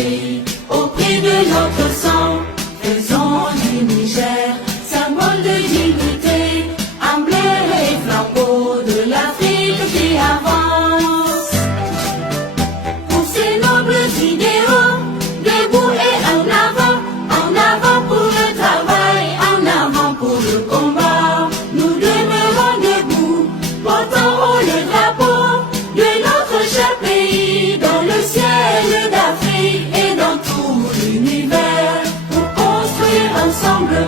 d'Afrique, au prix de notre sang, faisons du Niger, symbole de dignité, emblème et flambeau de l'Afrique qui avance. Pour ces nobles idéaux, debout et en avant pour le travail, en avant pour le combat. Nous demeurons debout, portant haut le drapeau de notre cher pays, dans le ciel d'Afrique et dans tout l'univers, pour construire ensemble